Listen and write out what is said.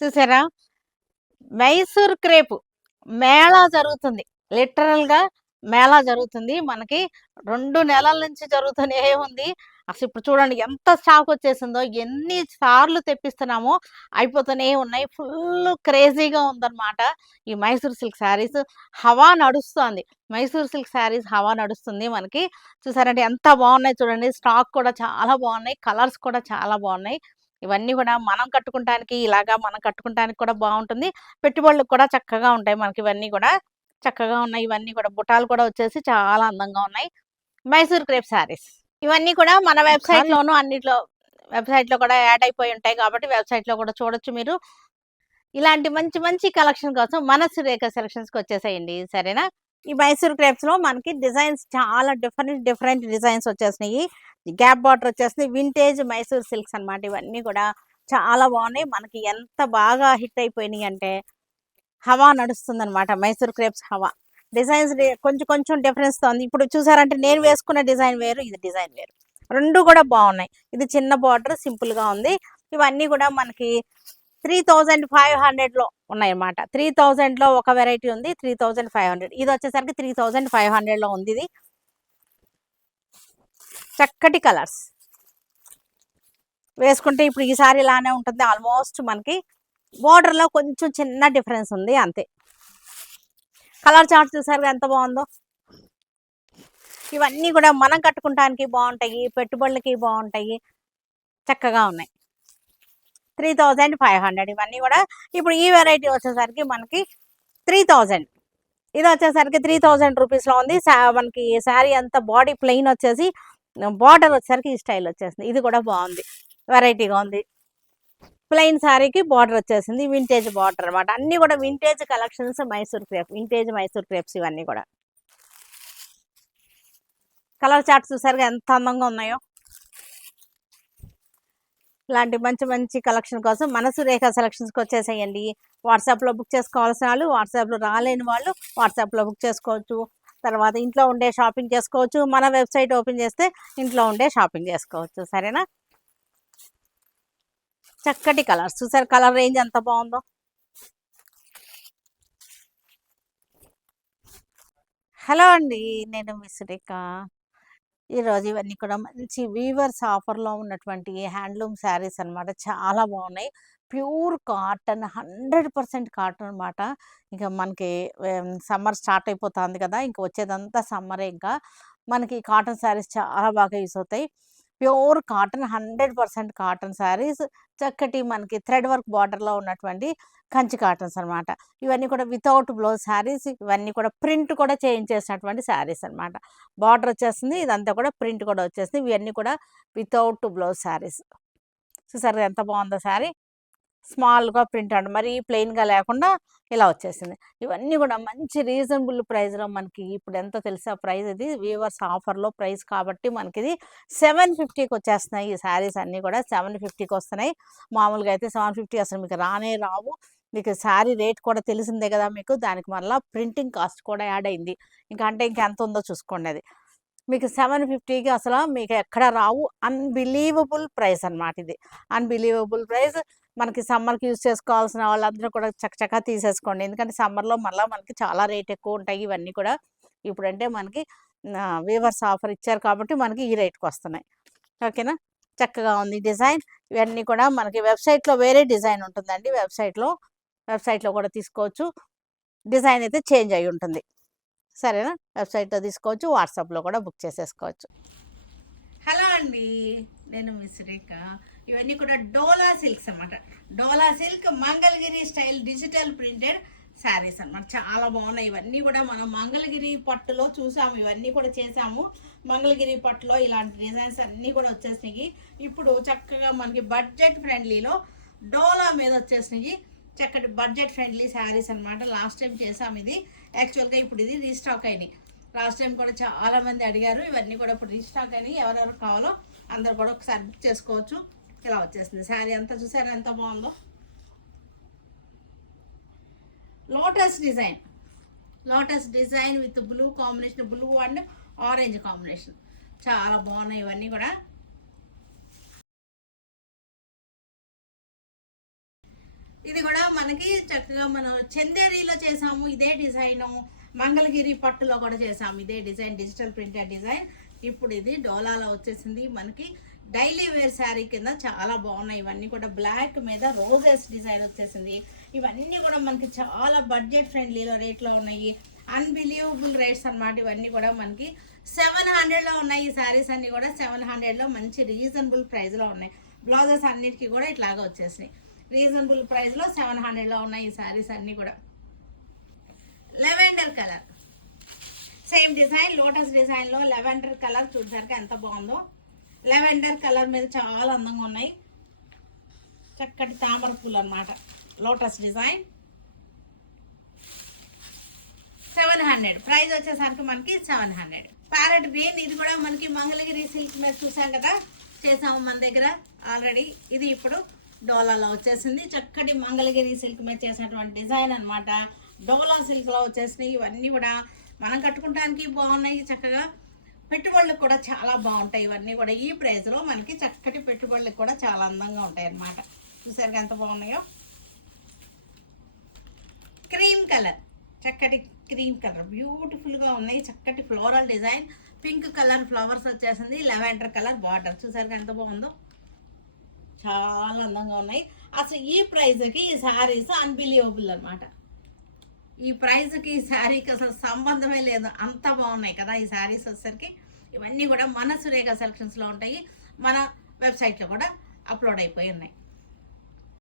చూసారా? మైసూర్ క్రేపు మేళా జరుగుతుంది. లిటరల్‌గా మేళా జరుగుతుంది. మనకి 2 నెలల నుంచి జరుగుతూనే ఉంది. అసలిప్పుడు చూడండి ఎంత స్టాకొచ్చేసిందో, ఎన్ని సార్లు తెప్పిస్తున్నామో అయిపోతూనే ఉన్నాయి. ఫుల్లు క్రేజీగా ఉందనమాట. ఈ మైసూర్ సిల్క్ శారీస్ హవా నడుస్తోంది. మైసూర్ సిల్క్ శారీస్ హవా నడుస్తుంది మనకి. చూసారంటే ఎంత బావున్నాయి చూడండి. స్టాక్ కూడా చాలా బావున్నాయి. కలర్స్ కూడా చాలా బావున్నాయి. ఇవన్నీ గూడా మనం కట్టుకుంటానికి ఇలాగా మనం కట్టుకుంటానికి కూడా బావుంటుంది. పెట్టుబడులకు కూడా చక్కగా ఉంటాయి మనకివన్నీ గూడా. చక్కగా ఉన్నాయి. ఇవన్నీ కూడా బుటాలు కూడా వచ్చేసి చాలా అందంగా ఉన్నాయి. మైసూర్ క్రేప్ శారీస్. ఇవన్నీ కూడా మన కానీ వెబ్‌సైట్‌లోను అన్నిట్లో వెబ్‌సైట్‌లో కూడా యాడ్ అయిపోయి ఉంటాయి కాబట్టి వెబ్‌సైట్‌లో కూడా చూడొచ్చు మీరు. ఇలాంటి మంచి మంచి కలెక్షన్ కోసం మన సురేఖ సెలక్షన్స్‌కొచ్చేసేయండి. సరేనా? ఈ మైసూర్ క్రేప్స్‌లో మనకి డిజైన్స్ చాలా డిఫరెంట్ డిఫరెంట్ డిజైన్స్ వచ్చేసినాయి. గ్యాప్ బార్డర్ వచ్చేసింది. వింటేజ్ మైసూర్ సిల్క్స్ అన్నమాట. ఇవన్నీ కూడా చాలా బాగున్నాయి. మనకి ఎంత బాగా హిట్ అయిపోయినాయి అంటే హవా నడుస్తుందనమాట. మైసూర్ క్రేప్స్ హవా. డిజైన్స్ కొంచెం కొంచెం డిఫరెన్స్‌తో ఉంది. ఇప్పుడు చూసారంటే నేను వేసుకున్న డిజైన్ వేరు, ఇది డిజైన్ వేరు. 2 కూడా బాగున్నాయి. ఇది చిన్న బార్డర్ సింపుల్‌గా ఉంది. ఇవన్నీ కూడా మనకి 3500లో ఉన్నాయన్నమాట. 3000లో ఒక వెరైటీ ఉంది. 3500 ఇది వచ్చేసరికి 3500లో ఉంది ఇది. చక్కటి కలర్స్. వేసుకుంటే ఇప్పుడు ఈ సారీ ఇలానే ఉంటుంది. ఆల్మోస్ట్ మనకి బోర్డర్‌లో కొంచెం చిన్న డిఫరెన్స్ ఉంది అంతే. కలర్ చార్ట్ చూసారుగా ఎంత బాగుందో. ఇవన్నీ కూడా మనం కట్టుకుంటానికి బాగుంటాయి. పెట్టుబడులకి బాగుంటాయి. చక్కగా ఉన్నాయి. 3500 ఇవన్నీ కూడా. ఇప్పుడు ఈ వెరైటీ వచ్చేసరికి మనకి 3000. ఇది వచ్చేసరికి 3000 రూపీస్లో ఉంది. మనకి శారీ అంతా బాడీ ప్లెయిన్ వచ్చేసి బార్డర్ వచ్చేసరికి ఈ స్టైల్ వచ్చేసింది. ఇది కూడా బాగుంది, వెరైటీగా ఉంది. ప్లెయిన్ శారీకి బార్డర్ వచ్చేసింది. వింటేజ్ బార్డర్ అనమాట. అన్ని కూడా vintage collections. Mysore crepe, vintage Mysore crepes ఇవన్నీ కూడా. కలర్ చార్ట్స్ చూసారుగా ఎంత అందంగా ఉన్నాయో. ఇలాంటి మంచి మంచి కలెక్షన్ కోసం మన సురేఖ సెలక్షన్స్కి వచ్చేసేయండి. వాట్సాప్లో బుక్ చేసుకోవాల్సిన వాళ్ళు, వాట్సాప్లో రాలేని వాళ్ళు వాట్సాప్లో బుక్ చేసుకోవచ్చు. తర్వాత ఇంట్లో ఉండే షాపింగ్ చేసుకోవచ్చు. మన వెబ్సైట్ ఓపెన్ చేస్తే ఇంట్లో ఉండే షాపింగ్ చేసుకోవచ్చు. సరేనా? చక్కటి కలర్స్ చూసారు. కలర్ రేంజ్ ఎంత బాగుందో. హలో అండి, నేను మిస్ సురేఖ. ఈరోజు ఇవన్నీ కూడా మంచి వీవర్స్ ఆఫర్లో ఉన్నటువంటి హ్యాండ్లూమ్ శారీస్ అనమాట. చాలా బాగున్నాయి. ప్యూర్ కాటన్, 100% కాటన్ అనమాట. ఇంకా మనకి సమ్మర్ స్టార్ట్ అయిపోతుంది కదా, ఇంకా వచ్చేదంతా సమ్మరే. ఇంకా మనకి కాటన్ శారీస్ చాలా బాగా యూస్ అవుతాయి. Pure cotton, 100% cotton saris. చక్కటి మనకి థ్రెడ్ వర్క్ బార్డర్లో ఉన్నటువంటి కంచి కాటన్స్ అనమాట. ఇవన్నీ కూడా వితౌట్ బ్లౌజ్ శారీస్. ఇవన్నీ కూడా ప్రింట్ కూడా చేయించేసినటువంటి శారీస్ అనమాట. బార్డర్ వచ్చేస్తుంది. ఇదంతా కూడా ప్రింట్ కూడా వచ్చేస్తుంది. ఇవన్నీ కూడా వితౌట్ బ్లౌజ్ శారీస్. చూసారు ఎంత బాగుందో శారీ. స్మాల్గా ప్రింట్ అండి, మరీ ప్లెయిన్గా లేకుండా ఇలా వచ్చేసింది. ఇవన్నీ కూడా మంచి రీజనబుల్ ప్రైస్లో మనకి ఇప్పుడు ఎంత తెలుసా ప్రైస్. ఇది వీవర్స్ ఆఫర్లో ప్రైస్ కాబట్టి మనకి ఇది 750కి వచ్చేస్తున్నాయి. ఈ శారీస్ అన్నీ కూడా 750కి వస్తున్నాయి. మామూలుగా అయితే 750 అసలు మీకు రానే రావు. మీకు శారీ రేట్ కూడా తెలిసిందే కదా మీకు. దానికి మళ్ళీ ప్రింటింగ్ కాస్ట్ కూడా యాడ్ అయింది. ఇంకా అంటే ఇంకెంత ఉందో చూసుకోండి. అది మీకు 750కి అసలు మీకు ఎక్కడ రావు. అన్బిలీవబుల్ ప్రైస్ అనమాట ఇది. Unbelievable price. మనకి సమ్మర్కి యూజ్ చేసుకోవాల్సిన వాళ్ళందరూ కూడా చకచకా తీసేసుకోండి. ఎందుకంటే సమ్మర్లో మళ్ళీ మనకి చాలా రేట్ ఎక్కువ ఉంటాయి ఇవన్నీ కూడా. ఇప్పుడంటే మనకి వీవర్స్ ఆఫర్ ఇచ్చారు కాబట్టి మనకి ఈ రేట్కి వస్తున్నాయి. ఓకేనా? చక్కగా ఉంది డిజైన్. ఇవన్నీ కూడా మనకి వెబ్సైట్లో వేరే డిజైన్ ఉంటుందండి. వెబ్సైట్లో కూడా తీసుకోవచ్చు. డిజైన్ అయితే చేంజ్ అయి ఉంటుంది. సరేనా? వెబ్సైట్లో తీసుకోవచ్చు, వాట్సాప్లో కూడా బుక్ చేసేసుకోవచ్చు. హలో అండి, నేను మిస్ రేఖ. ఇవన్నీ కూడా డోలా సిల్క్స్ అన్నమాట. Dola silk Mangalagiri style digital printed sarees అన్నమాట. చాలా బాగున్నాయి. ఇవన్నీ కూడా మనం మంగళగిరి పట్టులో చూసాము, ఇవన్నీ కూడా చేసాము. మంగళగిరి పట్టులో ఇలాంటి డిజైన్స్ అన్నీ కూడా వచ్చేసినాయి. ఇప్పుడు చక్కగా మనకి బడ్జెట్ ఫ్రెండ్లీలో డోలా మీద వచ్చేసినాయి. చక్కటి బడ్జెట్ ఫ్రెండ్లీ శారీస్ అనమాట. లాస్ట్ టైం చేసాము ఇది. యాక్చువల్గా ఇప్పుడు ఇది రీస్టాక్ అయినాయి. లాస్ట్ టైం కూడా చాలా మంది అడిగారు. ఇవన్నీ కూడా ఇప్పుడు రీస్టాక్ అని ఎవరెవరు కావాలో అందరు కూడా ఒకసారి బుక్ చేసుకోవచ్చు. ఇలా వచ్చేసింది శారీ అంతా. చూసారా ఎంత బాగుందో. Lotus design with blue combination, blue and orange combination. చాలా బాగున్నాయి ఇవన్నీ కూడా. ఇది కూడా మనకి చక్కగా మనం చందేరిలో చేసాము ఇదే డిజైన్, మంగళగిరి పట్టులో కూడా చేసాము ఇదే డిజైన్, డిజిటల్ ప్రింటెడ్ డిజైన్. ఇప్పుడు ఇది డోలాలో వచ్చేసింది మనకి డైలీ వేర్ శారీ కింద చాలా బాగున్నాయి. ఇవన్నీ కూడా బ్లాక్ మీద రోజెస్ డిజైన్ వచ్చేసింది. ఇవన్నీ కూడా మనకి చాలా బడ్జెట్ ఫ్రెండ్లీలో రేట్లో ఉన్నాయి. అన్బిలీవబుల్ రేట్స్ అన్నమాట. ఇవన్నీ కూడా మనకి 700లో ఉన్నాయి. ఈ శారీస్ అన్ని కూడా 700లో మంచి రీజనబుల్ ప్రైస్లో ఉన్నాయి. బ్లౌజెస్ అన్నిటికీ కూడా ఇట్లాగా వచ్చేసినాయి. రీజనబుల్ ప్రైస్లో 700లో ఉన్నాయి ఈ శారీస్ అన్నీ కూడా. Lavender colour same design, lotus డిజైన్లో లెవెండర్ కలర్ చూడడానికి ఎంత బాగుందో. లెవెండర్ కలర్ మీద చాలా అందంగా ఉన్నాయి. చక్కటి తామర పూలు అన్నమాట. లోటస్ డిజైన్ 700, ప్రైస్ వచ్చేసరికి మనకి 700. ప్యారెట్ గ్రీన్, ఇది కూడా మనకి మంగళగిరి సిల్క్ మీద చూసాం కదా, చేసాము మన దగ్గర ఆల్రెడీ. ఇది ఇప్పుడు డోలాలో వచ్చేసింది. చక్కటి మంగళగిరి సిల్క్ మీద చేసినటువంటి డిజైన్ అనమాట. డోలా సిల్క్లో వచ్చేసినాయి. ఇవన్నీ కూడా మనం కట్టుకోవడానికి బాగున్నాయి. చక్కగా పెట్టుబడులకు కూడా చాలా బాగుంటాయి. ఇవన్నీ కూడా ఈ ప్రైస్లో మనకి చక్కటి పెట్టుబడులకు కూడా చాలా అందంగా ఉంటాయి అన్నమాట. చూసారు ఎంత బాగున్నాయో. క్రీమ్ కలర్, చక్కటి క్రీమ్ కలర్ బ్యూటిఫుల్గా ఉన్నాయి. చక్కటి floral design, pink colour flowers వచ్చేసింది. లెవెండర్ కలర్ బార్డర్ చూసారు ఎంత బాగుందో, చాలా అందంగా ఉన్నాయి. అసలు ఈ ప్రైస్కి ఈ శారీస్ అన్బిలీవబుల్ అనమాట. ఈ ప్రైస్కి ఈ శారీకి అసలు సంబంధమే లేదు, అంత బాగున్నాయి కదా ఈ శారీస్ వచ్చేసరికి. ఇవన్నీ కూడా మన సురేఖ సెలక్షన్స్లో ఉంటాయి. మన వెబ్సైట్లో కూడా అప్లోడ్ అయిపోయి ఉన్నాయి.